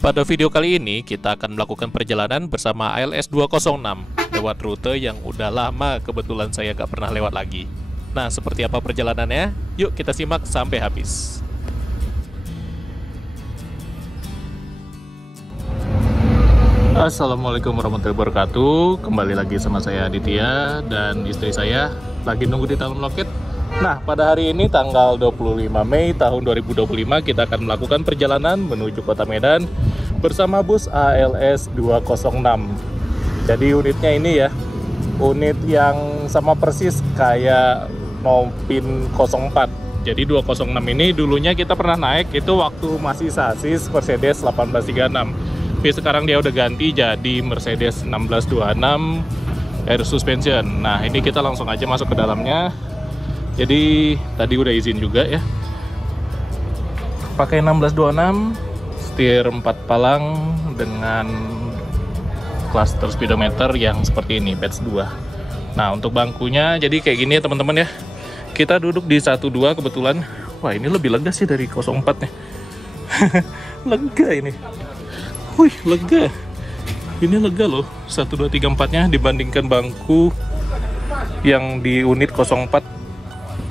Pada video kali ini, kita akan melakukan perjalanan bersama ALS 206 lewat rute yang udah lama kebetulan saya gak pernah lewat lagi. Nah, seperti apa perjalanannya? Yuk kita simak sampai habis. Assalamualaikum warahmatullahi wabarakatuh. Kembali lagi sama saya Aditya dan istri saya lagi nunggu di dalam loket. Nah, pada hari ini tanggal 25 Mei tahun 2025 kita akan melakukan perjalanan menuju Kota Medan bersama bus ALS 206. Jadi unitnya ini ya, unit yang sama persis kayak Nopin 04. Jadi 206 ini dulunya kita pernah naik itu waktu masih sasis Mercedes 1836. Tapi sekarang dia udah ganti jadi Mercedes 1626 Air Suspension. Nah, ini kita langsung aja masuk ke dalamnya. Jadi tadi udah izin juga ya. Pakai 1626, setir 4 palang dengan cluster speedometer yang seperti ini, batch 2. Nah, untuk bangkunya jadi kayak gini ya teman-teman ya. Kita duduk di 12 kebetulan. Wah, ini lebih lega sih dari 04 nih. Lega ini. Wih, lega. Ini lega loh, 1, 2, 3, 4-nya dibandingkan bangku yang di unit 04.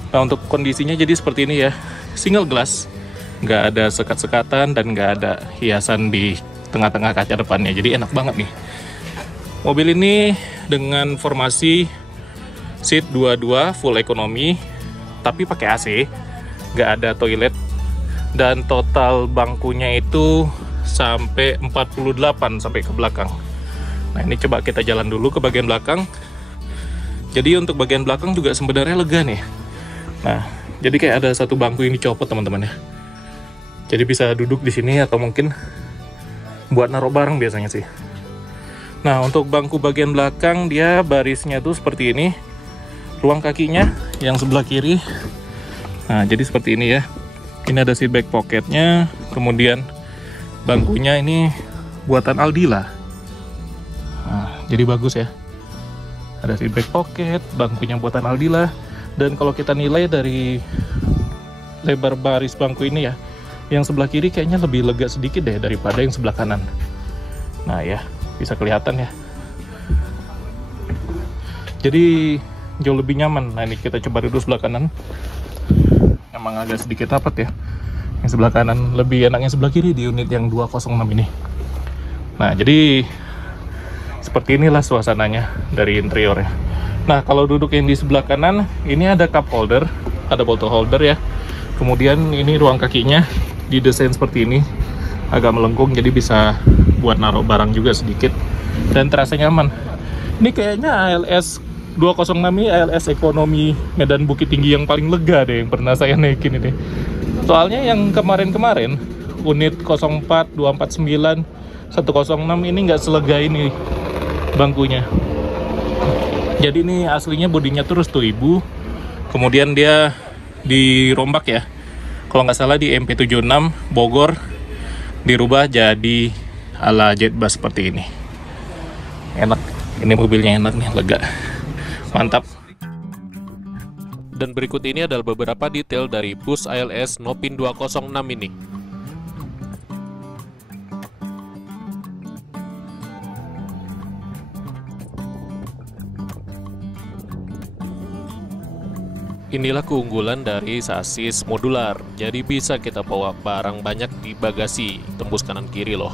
Nah, untuk kondisinya jadi seperti ini ya, single glass, nggak ada sekat-sekatan dan nggak ada hiasan di tengah-tengah kaca depannya, jadi enak banget nih. Mobil ini dengan formasi seat 22 full ekonomi, tapi pakai AC, nggak ada toilet, dan total bangkunya itu sampai 48 sampai ke belakang. Nah, ini coba kita jalan dulu ke bagian belakang. Jadi untuk bagian belakang juga sebenarnya lega nih. Nah, jadi kayak ada satu bangku yang dicopot teman-teman ya. Jadi bisa duduk di sini atau mungkin buat naruh barang biasanya sih. Nah, untuk bangku bagian belakang dia barisnya tuh seperti ini. Ruang kakinya yang sebelah kiri. Nah, jadi seperti ini ya. Ini ada seat back pocketnya. Kemudian bangkunya ini buatan Aldila. Nah, jadi bagus ya. Ada seat back pocket, bangkunya buatan Aldila. Dan kalau kita nilai dari lebar baris bangku ini ya, yang sebelah kiri kayaknya lebih lega sedikit deh daripada yang sebelah kanan. Nah ya, bisa kelihatan ya. Jadi jauh lebih nyaman. Nah, ini kita coba duduk sebelah kanan. Emang agak sedikit rapat ya. Yang sebelah kanan lebih enak yang sebelah kiri di unit yang 206 ini. Nah, jadi seperti inilah suasananya dari interiornya. Nah, kalau duduk yang di sebelah kanan, ini ada cup holder, ada bottle holder ya. Kemudian ini ruang kakinya didesain seperti ini, agak melengkung, jadi bisa buat naruh barang juga sedikit. Dan terasa nyaman. Ini kayaknya ALS 206 ini ALS ekonomi Medan Bukit Tinggi yang paling lega deh yang pernah saya naikin ini. Soalnya yang kemarin-kemarin, unit 04, 249, 106 ini nggak selega ini bangkunya. Jadi ini aslinya bodinya terus tuh ibu, kemudian dia dirombak ya, kalau nggak salah di MP76 Bogor, dirubah jadi ala jet bus seperti ini. Enak, ini mobilnya enak nih, lega, mantap. Dan berikut ini adalah beberapa detail dari bus ALS Nopin 206 ini. Inilah keunggulan dari sasis modular, jadi bisa kita bawa barang banyak di bagasi, tembus kanan kiri loh.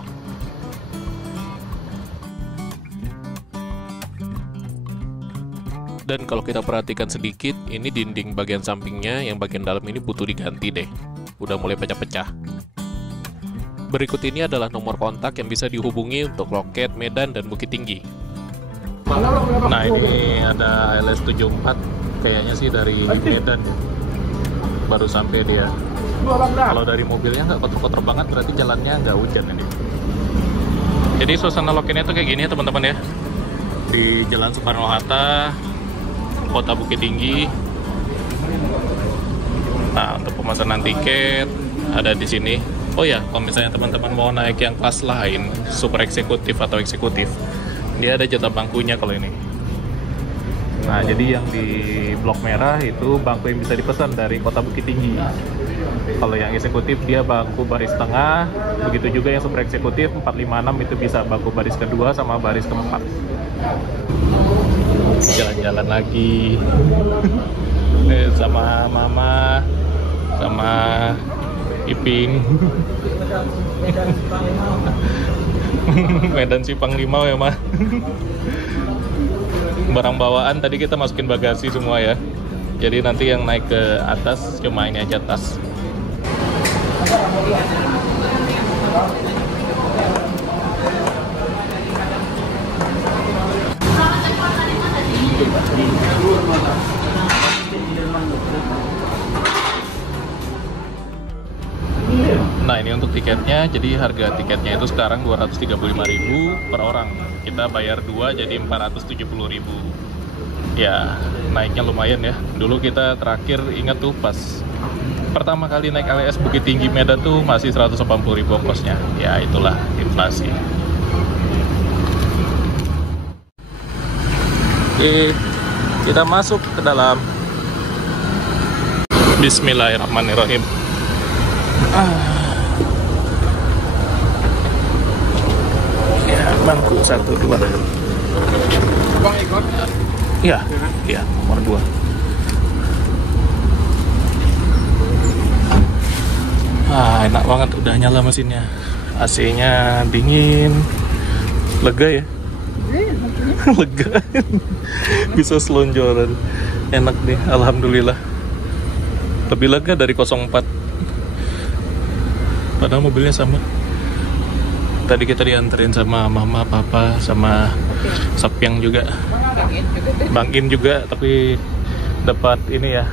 Dan kalau kita perhatikan sedikit, ini dinding bagian sampingnya yang bagian dalam ini butuh diganti deh, udah mulai pecah-pecah. Berikut ini adalah nomor kontak yang bisa dihubungi untuk loket Medan dan Bukit Tinggi. Nah, ini ada ALS 74. Kayaknya sih dari Medan ya, baru sampai dia. Kalau dari mobilnya nggak kotor-kotor banget, berarti jalannya nggak hujan ini. Jadi suasana loketnya tuh kayak gini ya teman-teman ya, di Jalan Soekarno-Hatta, Kota Bukit Tinggi. Nah, untuk pemesanan tiket ada di sini. Oh ya, kalau misalnya teman-teman mau naik yang kelas lain, super eksekutif atau eksekutif, dia ada jatah bangkunya kalau ini. Nah, jadi yang di blok merah itu bangku yang bisa dipesan dari Kota Bukit Tinggi. Kalau yang eksekutif dia bangku baris tengah, begitu juga yang super eksekutif 456 itu bisa bangku baris kedua sama baris keempat. Jalan-jalan lagi sama mama, sama Iping. Medan Simpang Limau ya, mah. Barang bawaan tadi kita masukin bagasi semua ya. Jadi nanti yang naik ke atas cuma ini aja, tas. Nah, ini untuk tiketnya. Jadi harga tiketnya itu sekarang 235.000 per orang. Kita bayar 2 jadi 470.000. Ya, naiknya lumayan ya. Dulu kita terakhir ingat tuh pas pertama kali naik LS Bukit Tinggi Medan tuh masih 180.000 ongkosnya. Ya, itulah inflasi. Oke, kita masuk ke dalam. Bismillahirrahmanirrahim. Ya, bangku 1, 2. Bang ikut? Iya, iya, nomor 2. Enak banget, udah nyala mesinnya. AC-nya dingin, lega ya. Lega. Bisa selonjoran. Enak nih, alhamdulillah. Lebih lega dari 04. Padahal mobilnya sama. Tadi kita dianterin sama mama, papa, sama Sapyang juga. Bang In juga, tapi dapat ini ya,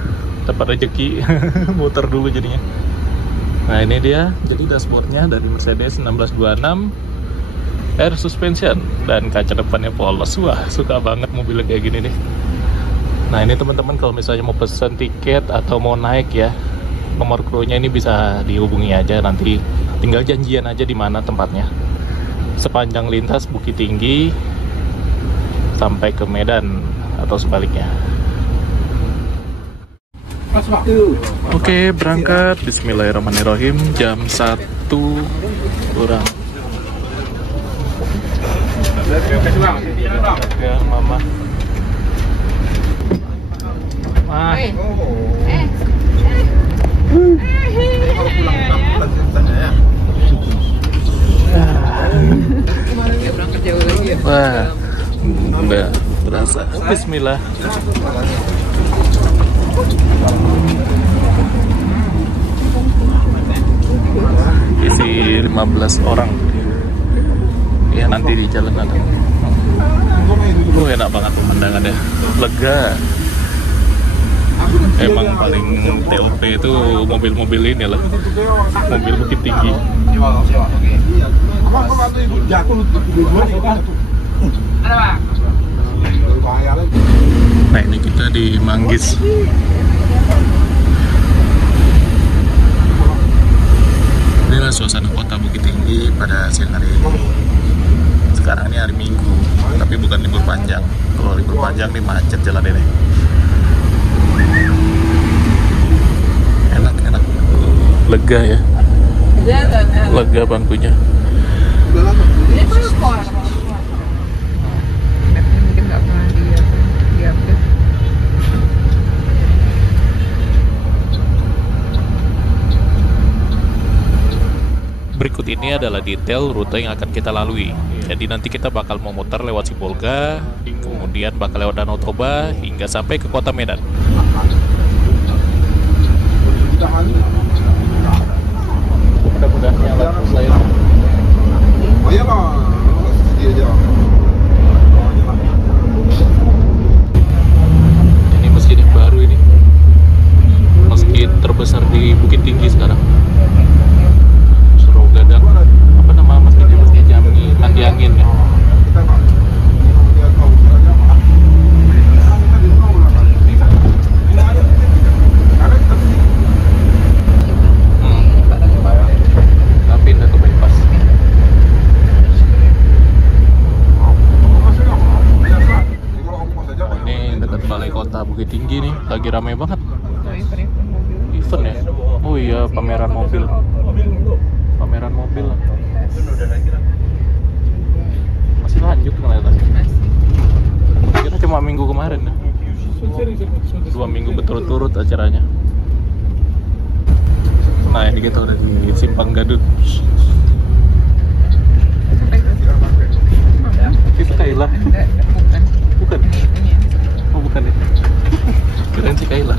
dapat rezeki. Muter dulu jadinya. Nah, ini dia, jadi dashboardnya dari Mercedes 1626 air suspension dan kaca depannya polos. Wah, suka banget mobilnya kayak gini nih. Nah, ini teman-teman kalau misalnya mau pesan tiket atau mau naik ya, nomor krunya ini bisa dihubungi aja, nanti tinggal janjian aja di mana tempatnya. Sepanjang lintas Bukit Tinggi sampai ke Medan atau sebaliknya. Oke, berangkat. Bismillahirrahmanirrahim. Jam 1 kurang. Ya, mama. Mah. Wah, udah berasa. Bismillah. Isi 15 orang. Ya, nanti di jalan ada. Enak banget pemandangannya. Lega. Emang paling TOP itu mobil-mobil ini lah, mobil Bukit Tinggi. Nah, ini kita di Manggis. Inilah suasana kota Bukit Tinggi pada siang hari ini. Sekarang ini hari Minggu, tapi bukan libur panjang. Kalau libur panjang nih macet jalan ini. Enak, lega ya, lega bangkunya. Berikut ini adalah detail rute yang akan kita lalui. Jadi nanti kita bakal memutar lewat Sibolga, kemudian bakal lewat Danau Toba hingga sampai ke kota Medan. Mudah-mudahan nyala terus lah ya. Ini masjid yang baru ini, masjid terbesar di Bukit Tinggi sekarang. Gadang, apa nama masjidnya? Masjid Jami Mandi Angin ya. Tapi udah tuh bypass. Ini dekat balai kota Bukit Tinggi nih, lagi ramai banget. Event ya? Oh Oh iya, pameran mobil. Pameran mobil. Masih lanjut kelihatannya. Kira cuma minggu kemarin ya. 2 minggu berturut-turut acaranya. Nah ini kita udah di Simpang Gadut. Itu Kaila. Bukan. Oh bukan ya. Keren sih Kaila.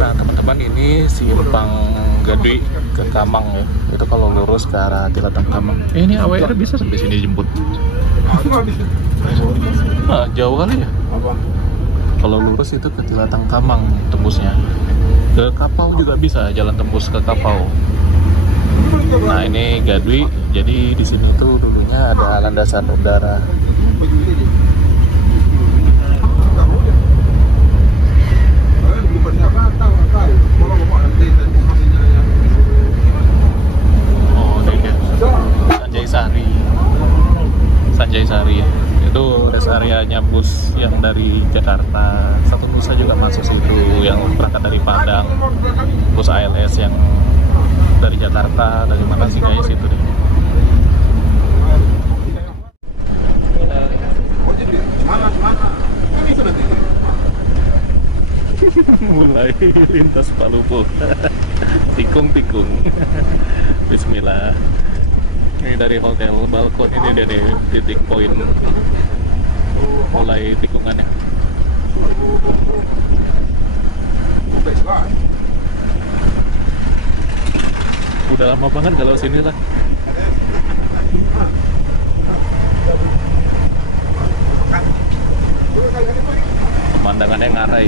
Nah teman-teman, ini Simpang Gadui ke Kamang ya. Itu kalau lurus ke arah Tilatang Kamang. Ini AWR bisa sampai sini jemput. Nah, jauh kali ya. Kalau lurus itu ke Tilatang Kamang tembusnya. Ke Kapau juga bisa, jalan tembus ke Kapau. Nah ini Gadui, jadi di sini tuh dulunya ada landasan udara. Oh ini dia, Sanjay Sari ya. Itu rest areanya bus yang dari Jakarta. Satu Nusa juga masuk situ, yang berangkat dari Padang. Bus ALS yang dari Jakarta, dari mana sih guys itu deh. Mulai lintas Pak Lupo. Tikung. Bismillah. Ini dari hotel balkon ini dia deh, titik poin mulai tikungannya. Udah lama banget kalau sini lah. Pemandangannya ngarai.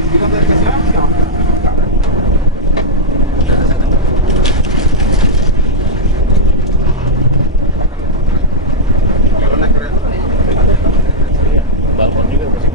Balkon juga pasti.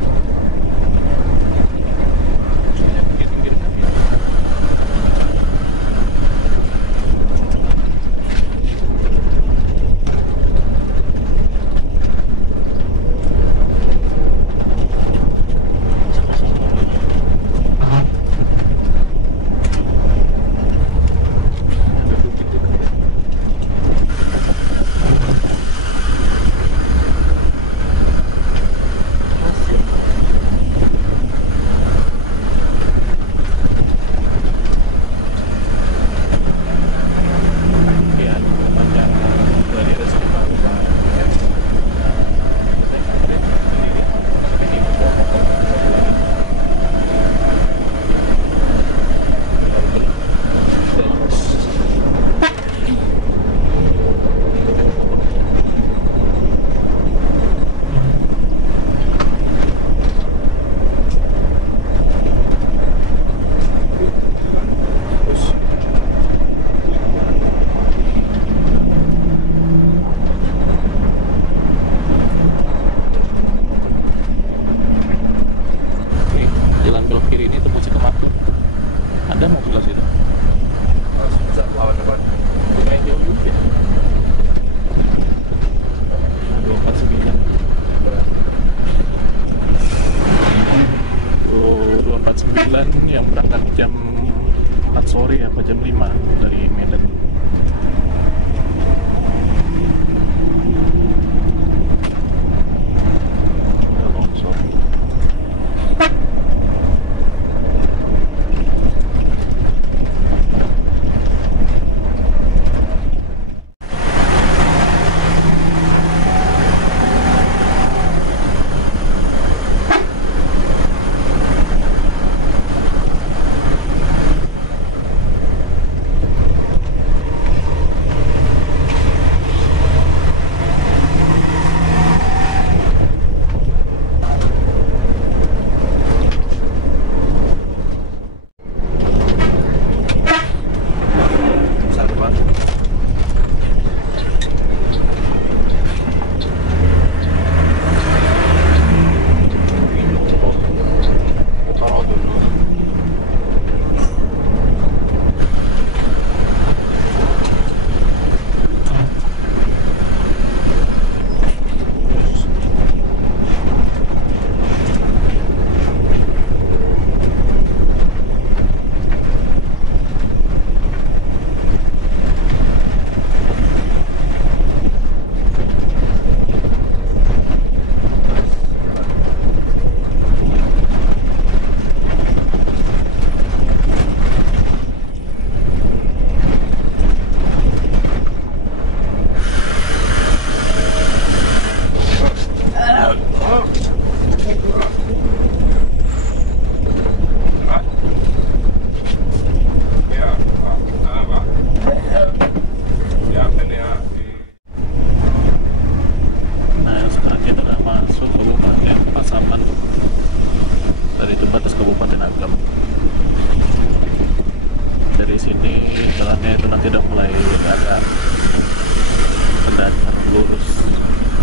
Yang berangkat jam 4 sore apa jam 5 dari Medan. Udah longsor. Kabupaten Agam. Dari sini jalannya itu nanti udah mulai agak mendatar lurus.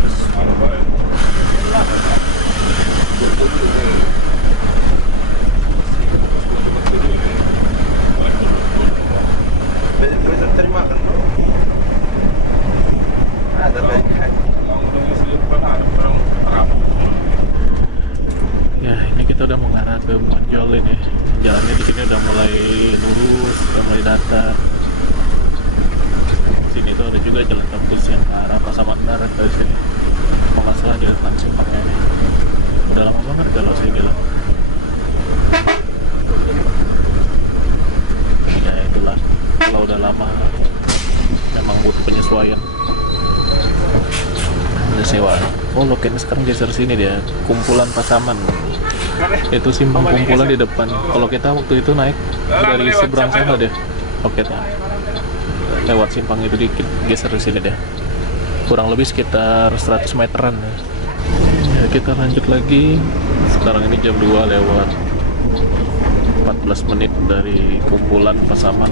Terus ya, ini kita udah mengarah ke Monjol ini. Jalannya di sini udah mulai lurus, udah mulai datar. Sini tuh ada juga jalan tembus yang ke arah Pasaman Barat dari sini. Kalau nggak salah di depan simpangnya ini. Udah lama banget kalau sini loh. Ya itulah, kalau udah lama memang butuh penyesuaian. Ada sewa. Oh lokennya sekarang geser sini dia, kumpulan Pasaman. Itu simpang kumpulan di depan. Kalau kita waktu itu naik dari seberang sana deh loketnya. Lewat simpang itu dikit, geser di sini deh. Kurang lebih sekitar 100 meteran ya. Ya, kita lanjut lagi. Sekarang ini jam 2 lewat 14 menit dari kumpulan Pasaman.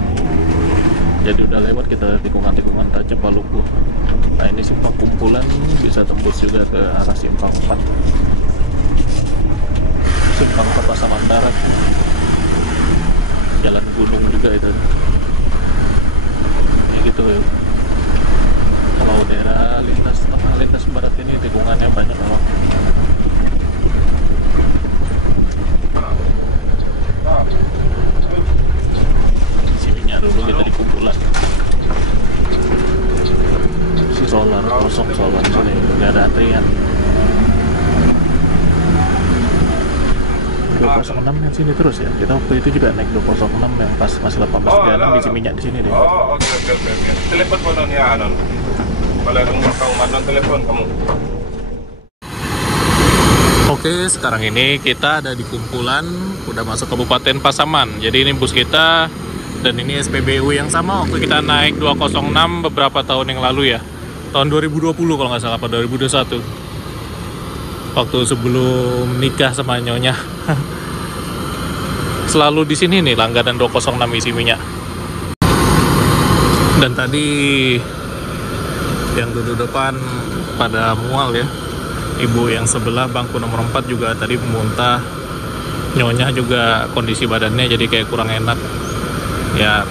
Jadi udah lewat kita tikungan-tikungan tajam Maluku. Nah ini simpang kumpulan, bisa tembus juga ke arah simpang 4. Simpang 4 Pasaman Barat. Jalan gunung juga itu. Ya gitu ya. Kalau daerah lintas tengah, lintas barat ini tikungannya banyak memang. Isi minyak dulu kita di kumpulan. Si solar kosong solar sini, nggak ada antrian. 206 yang sini terus ya. Kita waktu itu juga naik 206 yang pas masih 18 isi minyak di sini deh. Oh, oke. Telepon mo nun ya, ano? Wala kang makauman ng telepon kamu. Oke, sekarang ini kita ada di kumpulan, udah masuk Kabupaten Pasaman. Jadi ini bus kita dan ini SPBU yang sama waktu kita naik 206 beberapa tahun yang lalu ya. Tahun 2020 kalau nggak salah, apa 2021. Waktu sebelum nikah sama nyonya. Selalu di sini nih langganan 206 isi minyak. Dan tadi yang duduk depan pada mual ya. Ibu yang sebelah bangku nomor 4 juga tadi muntah. Nyonya juga kondisi badannya jadi kayak kurang enak. Ya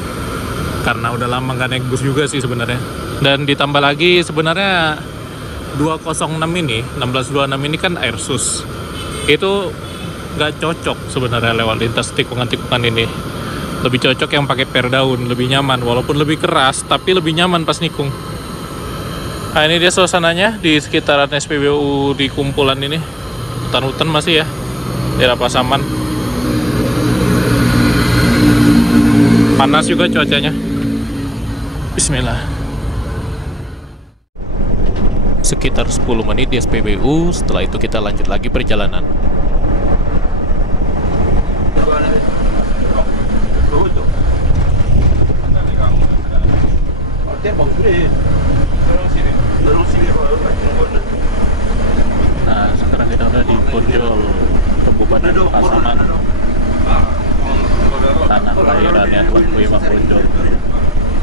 karena udah lama nggak naik bus juga sih sebenarnya. Dan ditambah lagi sebenarnya 206 ini, 1626 ini kan Airsus. Itu nggak cocok sebenarnya lewat lintas tikungan-tikungan ini. Lebih cocok yang pakai perdaun, lebih nyaman. Walaupun lebih keras, tapi lebih nyaman pas nikung. Nah ini dia suasananya di sekitaran SPBU di kumpulan ini. Hutan-hutan masih ya, daerah Pasaman. Panas juga cuacanya. Bismillah. Sekitar 10 menit di SPBU, setelah itu kita lanjut lagi perjalanan. Nah, sekarang kita udah di Bonjol, Kabupaten Pasaman. Tanah kelahirannya Tuan Kui Mak Bonjol.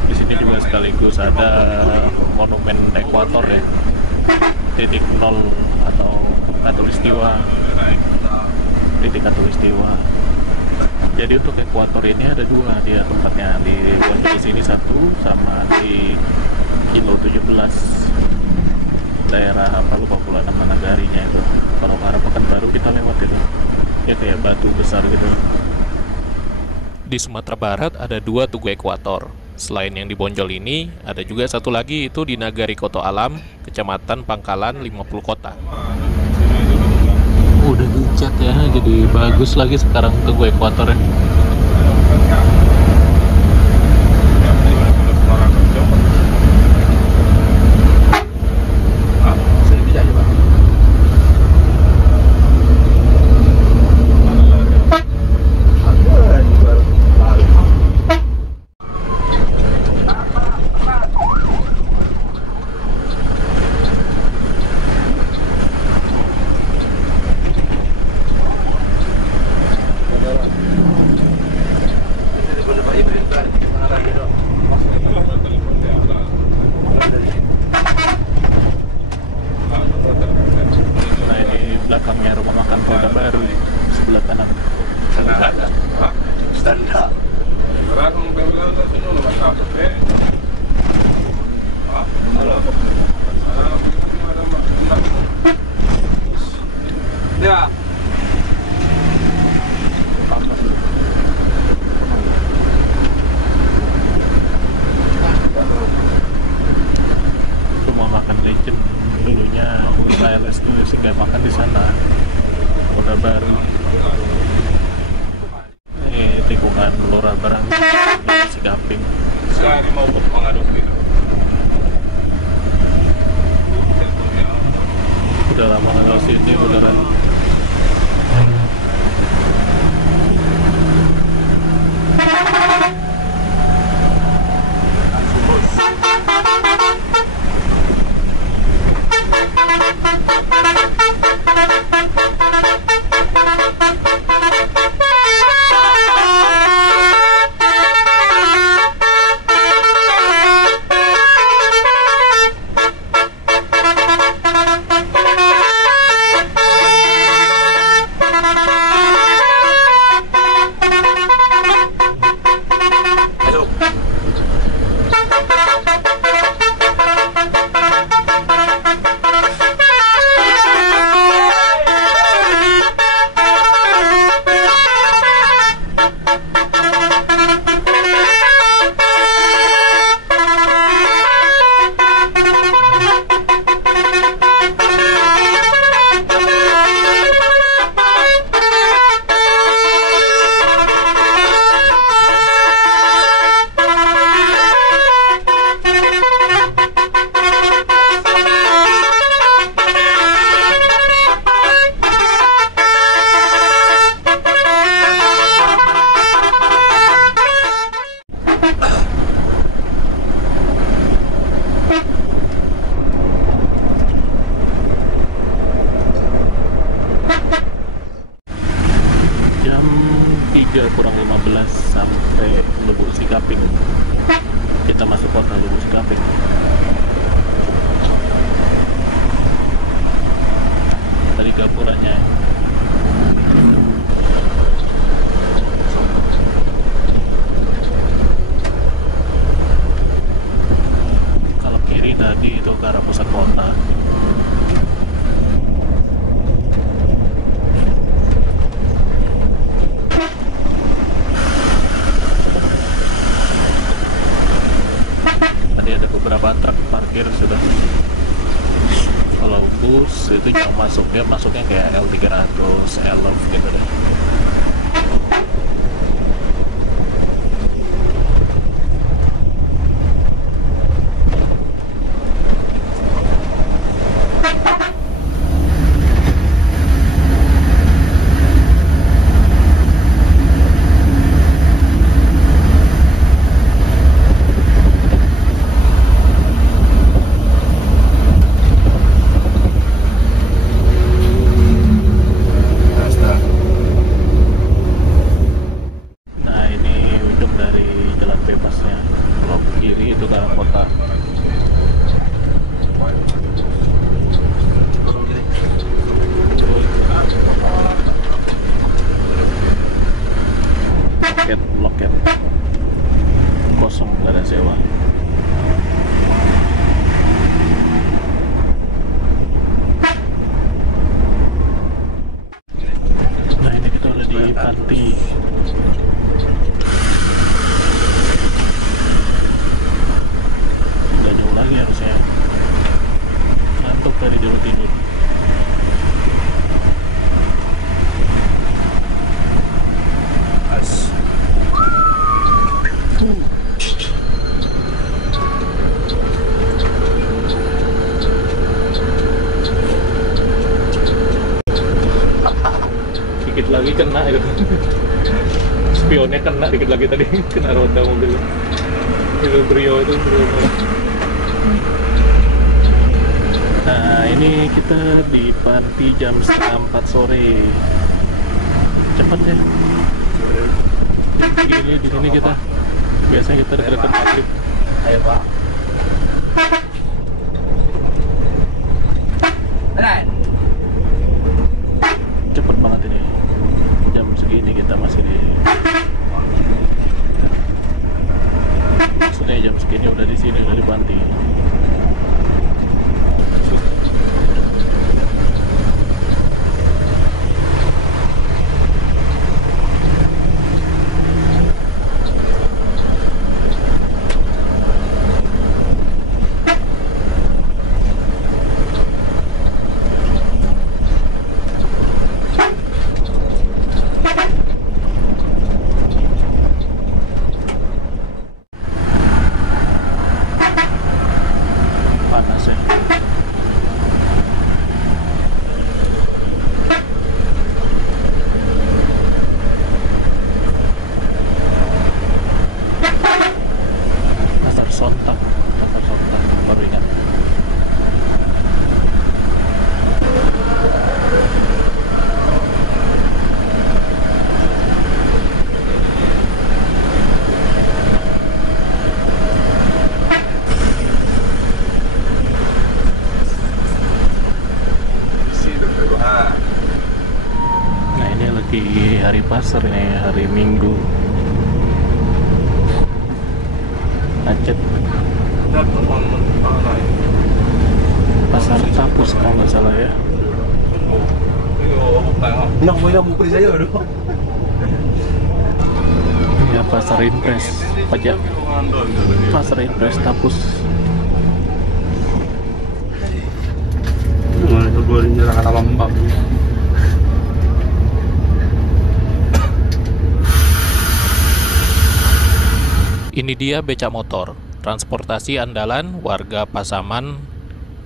Di sini juga sekaligus ada monumen ekuator ya. Titik 0 atau Katulistiwa. Titik Katulistiwa. Jadi untuk ekuator ini ada dua dia tempatnya, di Bonjol di sini satu, sama di Kilo 17 daerah apa lupa pula nama nagarinya itu. Kalau ke arah Pekanbaru kita lewat itu ya, kayak batu besar gitu. Di Sumatera Barat ada dua tugu ekuator. Selain yang di Bonjol ini, ada juga satu lagi itu di Nagari Koto Alam, Kecamatan Pangkalan 50 Kota. Udah dicat ya, jadi bagus lagi sekarang tugu ekuatornya. Tanda. Berat mobil-mobil itu sini nomor satu deh. Ah, halo. Ya. Cuma makan legend dulunya wireless dulu sih nggak makan di sana. Udah baru. Tikungan Lora Barang si Kaping. Sekali mau mengaduk itu. Udah lama nggak tahu sih itu beneran. Jam 3:15 sampai Lubuk Sikaping. Kita masuk kota Lubuk Sikaping. Tadi gapuranya. Kalau kiri tadi itu ke arah pusat kota. Ada beberapa truk parkir sudah. Kalau bus itu yang masuknya kayak L300, Elf gitu deh. Loket kosong, nggak ada sewa. Nah ini kita udah di panti. Nggak jauh lagi harusnya. Ngantuk tadi dulu tidur. Dikit lagi kena itu. Spionnya kena dikit lagi tadi. Kena roda mobil. Itu Brio itu Brio. Nah ini kita di panti jam 3:30 sore. Cepat ya. Di sini kita biasanya kita dekat-dekat maghrib. Ayo Pak. Cepet banget ini. Jam segini kita masih di miskinnya udah di sini, udah di panti. Panas ya. Pasar Sontak baru ingat. Nah ini lagi hari pasar nih, hari Minggu. Macet. Pasar Tapus kalau nggak salah ya. Ya pasar Impres pajak. Pasar Impres Tapus. Ini dia becak motor, transportasi andalan warga Pasaman,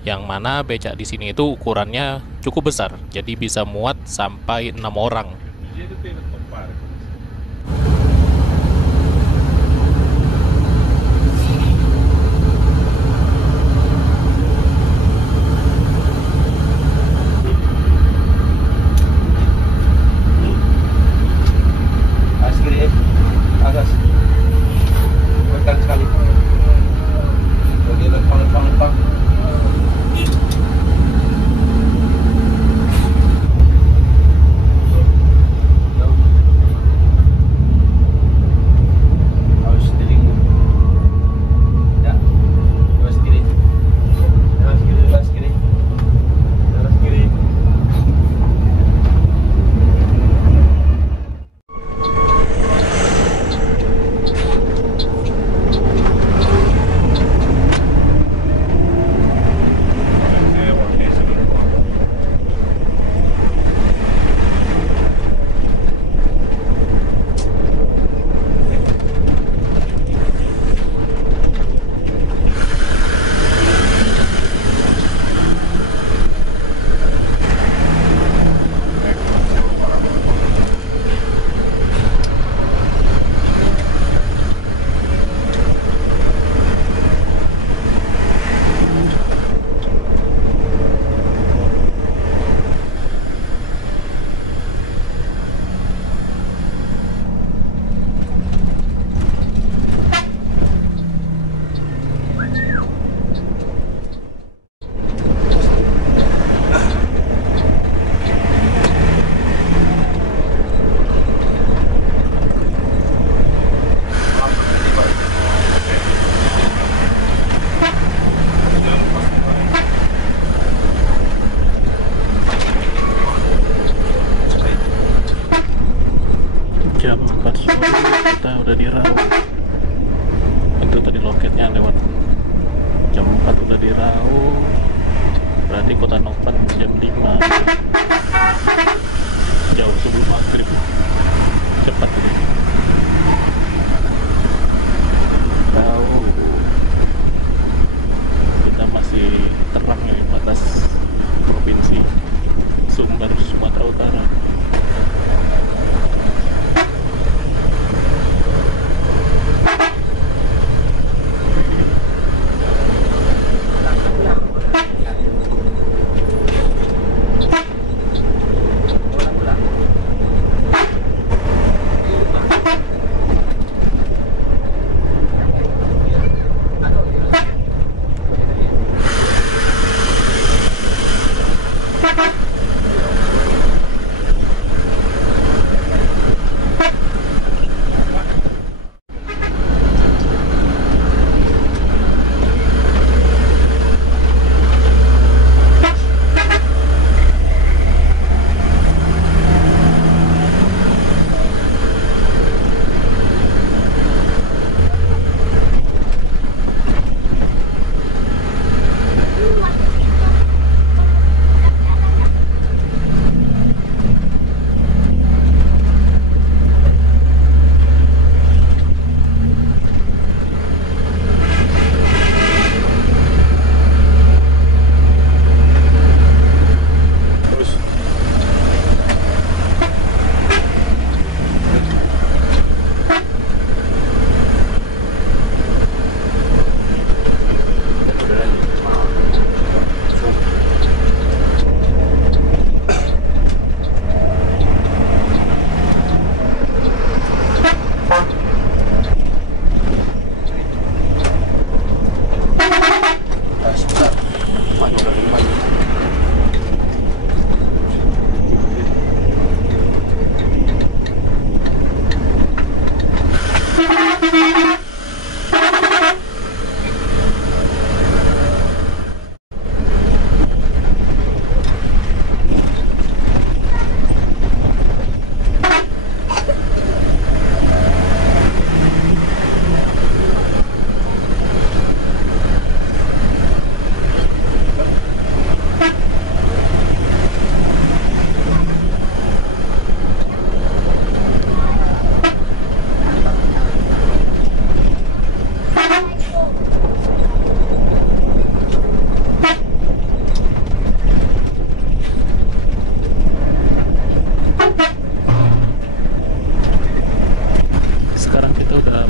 yang mana becak di sini itu ukurannya cukup besar, jadi bisa muat sampai 6 orang. Jam 4 sore kita udah di Rau. Itu tadi loketnya lewat. Jam 4 udah di Rau. Berarti Kota Nopan jam 5. Jauh sebelum maghrib. Cepat ini. Rau. Kita masih terang ya batas provinsi Sumber Sumatera Utara.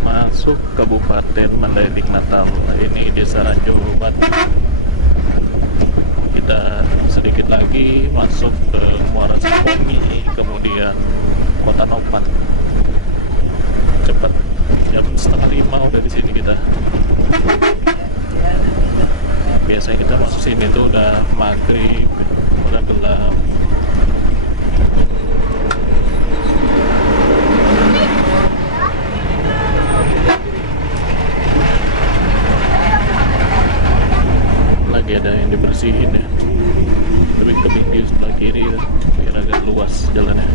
Masuk Kabupaten Mandailing Natal. Ini Desa Ranjo Batu. Kita sedikit lagi masuk ke Muara Sipongi, kemudian Kota Nopan. Cepat, jam 4:30 udah di sini kita. Biasanya kita masuk sini tuh udah maghrib, udah gelap. Lagi ada yang dibersihin ya, tebing-tebing di sebelah kiri ya, biar agak luas jalannya.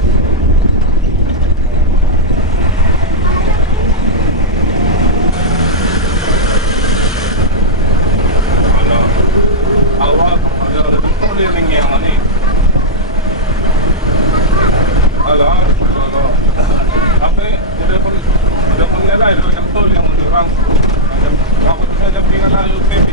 Awak ada betul dia yang mana? Alah, apa? Ada pengelai ada betul yang orang. Aku ada pengelai UPP.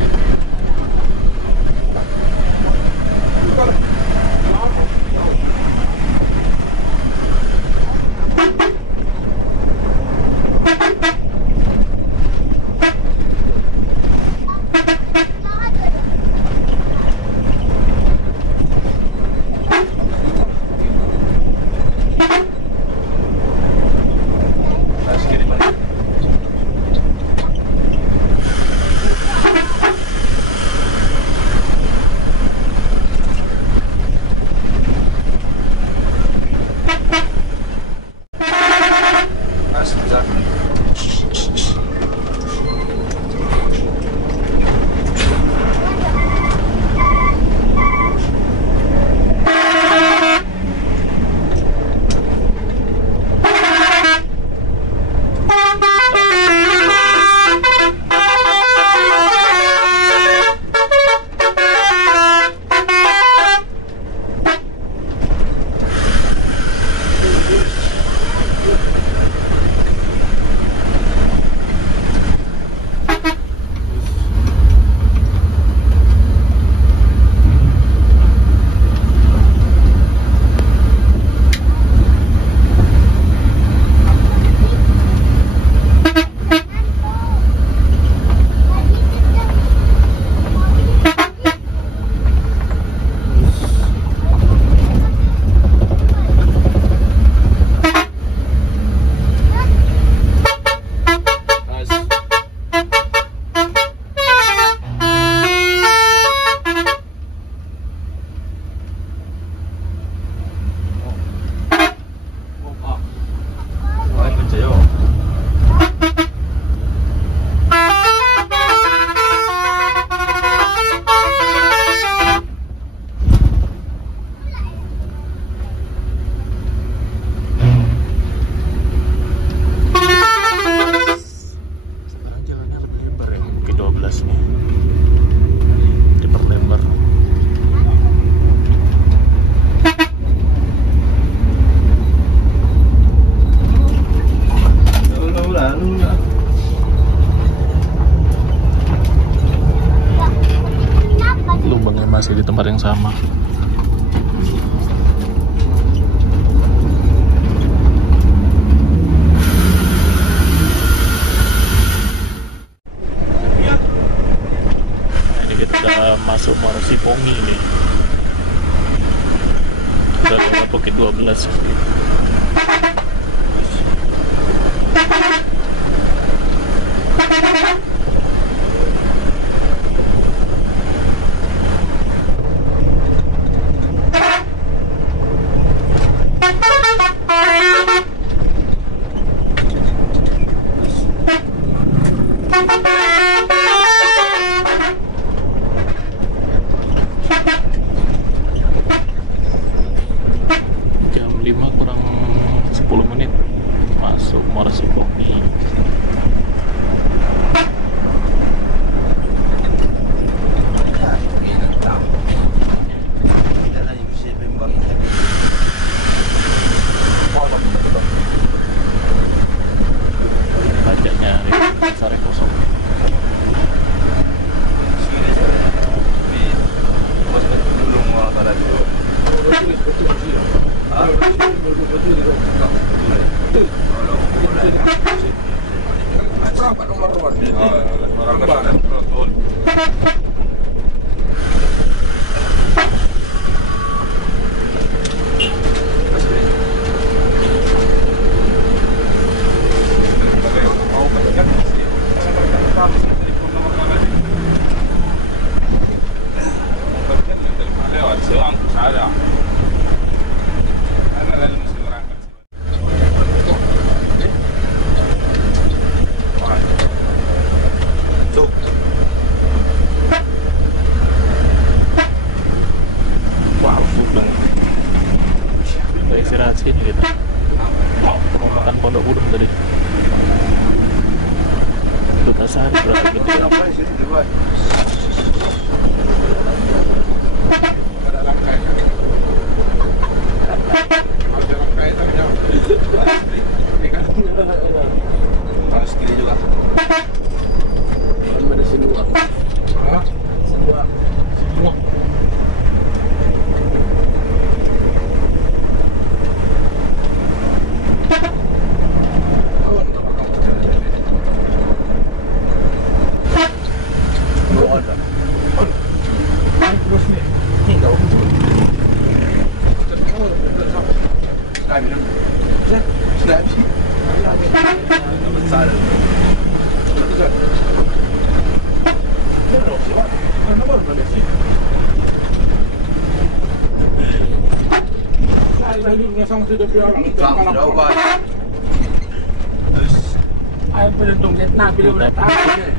Lubangnya masih di tempat yang sama. Nah, ini kita udah masuk Muara Sipongi nih. Udah lewat Bukit 12. nomor Sukoni. Pajaknya Sare kosong. Istirahat sini kita. Mau makan pondok udung tadi. Duta Sari berapa gitu.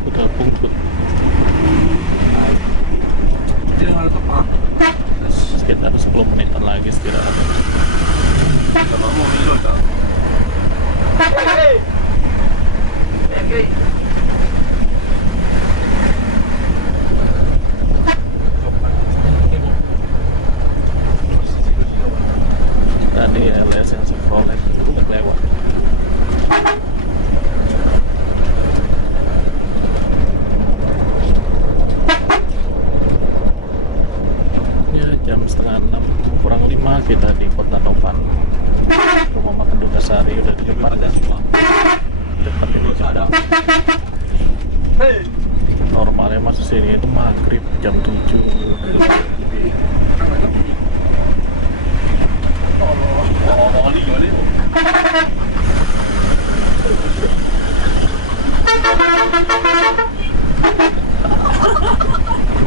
Udah bungkut. Sekitar 10 menitan lagi istirahat. Tadi LS yang Chevrolet udah lewat. Ya jam setengah 6 kurang 5 kita di Kota Topan. Rumah makan Duta Sari udah di depan. Depan ini Jepang. Normalnya masuk sini itu maghrib jam 7.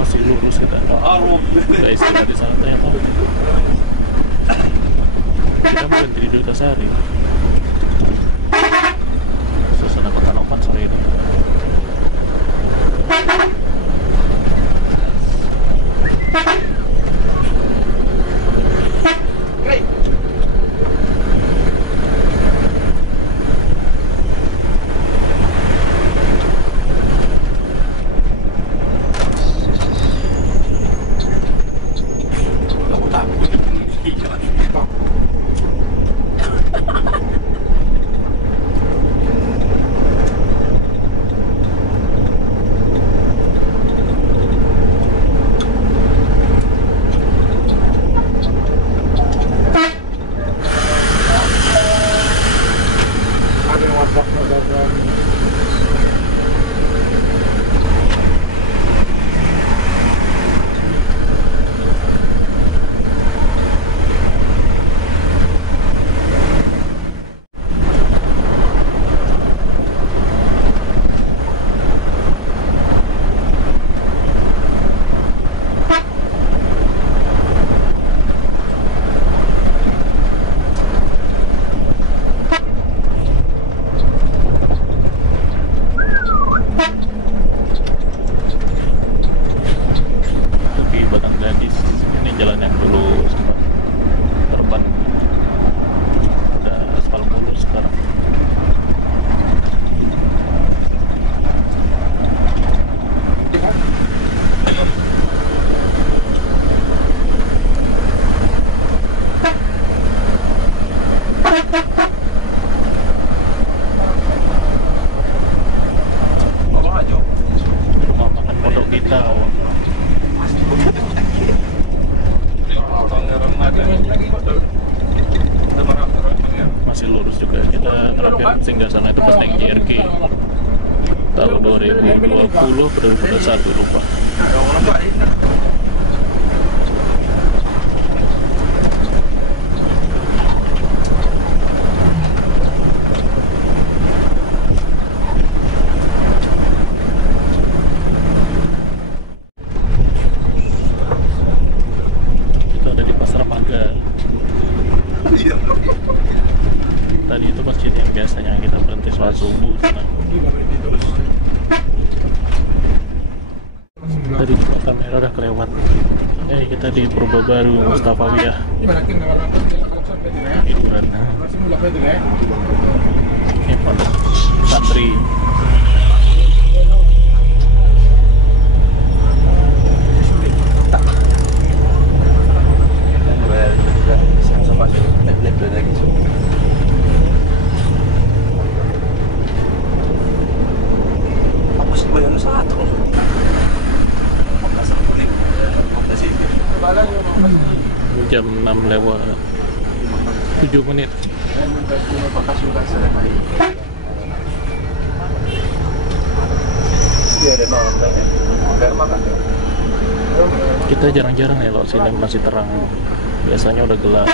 Masih lurus kita. Nggak istirahat di sana ya Pak. Kita berhenti di Duta Sari. Suasana Kota Topan sore ini. dapat tank JRG tahun 2020 atau 2021 lupa. Kita ada di Pasar Maga. Tadi itu masjid yang biasanya kita berhenti sholat subuh. Tadi Kota Merah udah kelewat. Kita di Purba Baru Mustafawiyah. Hiburan. Ini pondok santri. Jam 6 lewat 7 menit. Kita jarang-jarang ya lewat sini, masih terang. Biasanya udah gelap.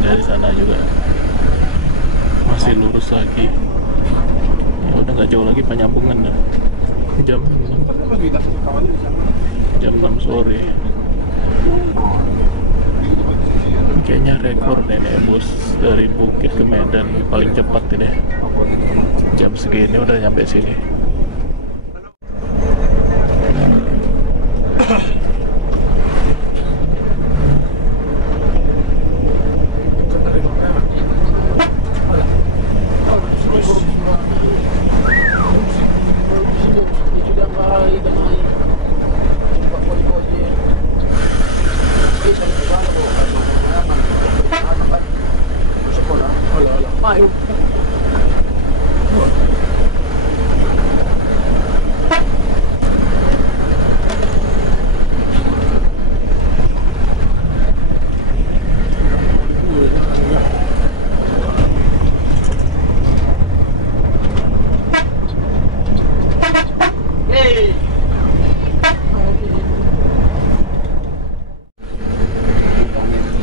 Dari sana juga masih lurus lagi, ya udah nggak jauh lagi penyambungan dah. Jam 6 sore kayaknya rekor nenek bus dari Bukit ke Medan paling cepat ini. Jam segini udah nyampe sini.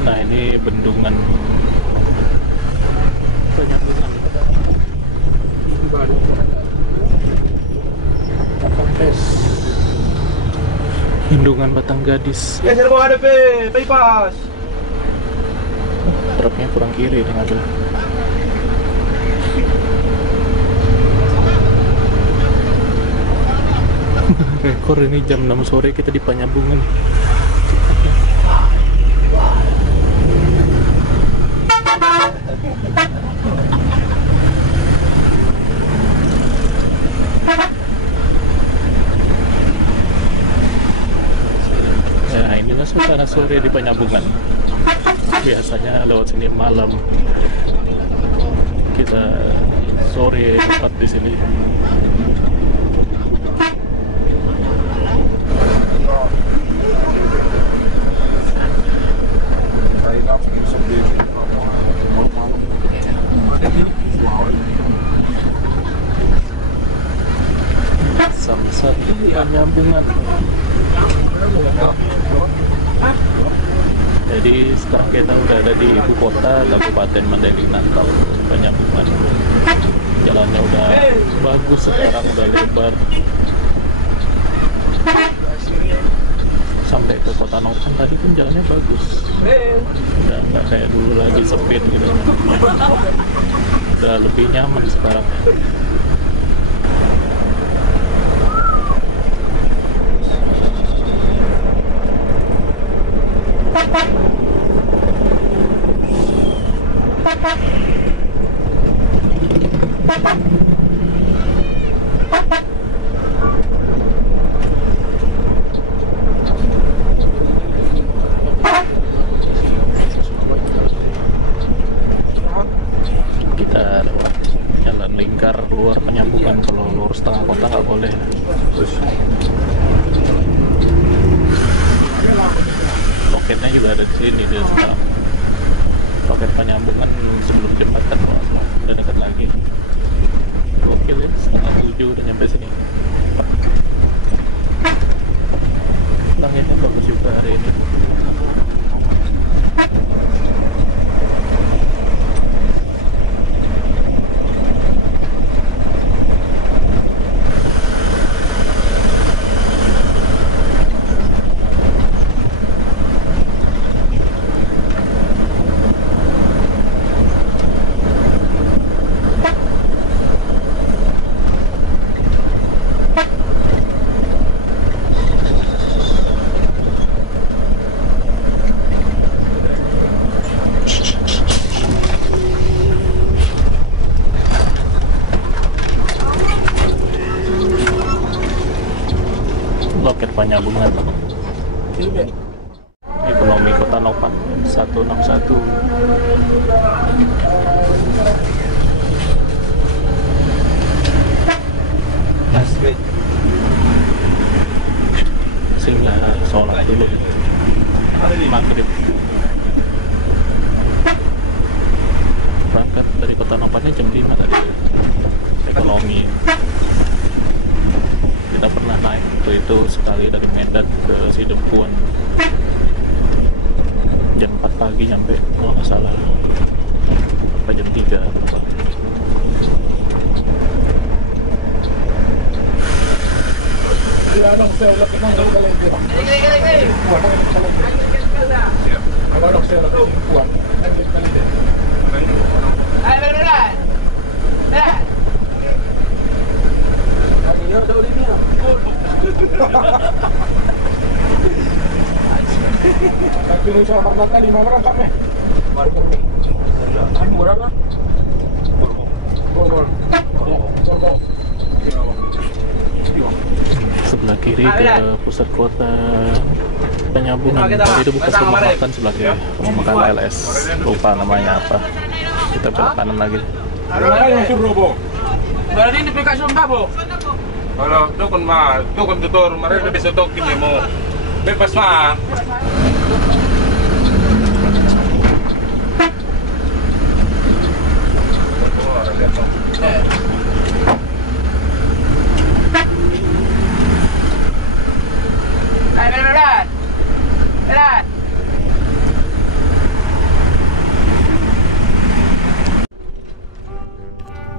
Nah ini bendungan penyambungan Bendungan Batanggadis. Ya, saya mau ada bypass. Truknya kurang kiri dengan tuh. Rekor ini jam 6 sore kita di Penyambungan. suasana sore di Penyambungan. Biasanya lewat sini malam, kita sore tepat di sini. Samsat Penyambungan. Jadi sekarang kita udah ada di ibu kota Kabupaten Mandailing Natal, Penyambungan. Jalannya udah bagus sekarang, udah lebar. Sampai ke Kota Nopan tadi pun jalannya bagus. Udah nggak kayak dulu lagi sempit gitu. Udah lebih nyaman sekarang ya. Kita lewat jalan lingkar luar Penyambungan. Kalau lurus tengah kota nggak boleh. Loketnya juga ada di sini dia sekarang. Loket Penyambungan sebelum jembatan, udah dekat lagi. Gokil ya, 6:30 udah nyampe sini. Langitnya bagus juga hari ini. Loket Penyambungan. Ekonomi Kota Nopan 161. Singgah sholat dulu maghrib. Berangkat dari Kota Nopannya jam 5 tadi. Ekonomi. Kita pernah naik itu sekali dari Medan ke Sidempuan, jam 4 pagi nyampe, kalau nggak salah, apa jam 3 apa. Tapi saya pernah kali 5 orang kami. Anu orang lah. Sebelah kiri ke pusat kota Penyambungan. Tadi itu buka rumah makan sebelah kiri, rumah makan LS. Lupa namanya apa. Kita belok kanan lagi. Ada yang suruh bobo. Berarti ini PK Sumba, Bu. Kalau tukun tutur, mereka bisa tokin ya mau bebas mah. Berat.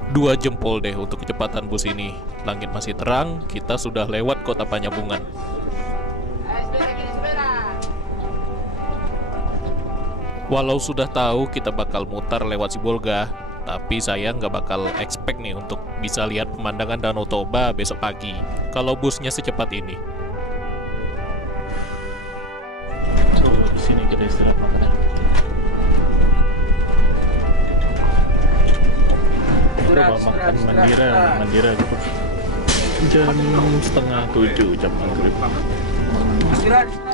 2 jempol deh untuk kecepatan bus ini. Langit masih terang, kita sudah lewat kota Penyambungan. Walau sudah tahu kita bakal mutar lewat Sibolga, tapi saya nggak bakal expect nih untuk bisa lihat pemandangan Danau Toba besok pagi kalau busnya secepat ini. Di sini kita istirahat makannya. Coba makan Mandira gitu. Jam 6:30 jam maghrib. Istirahat.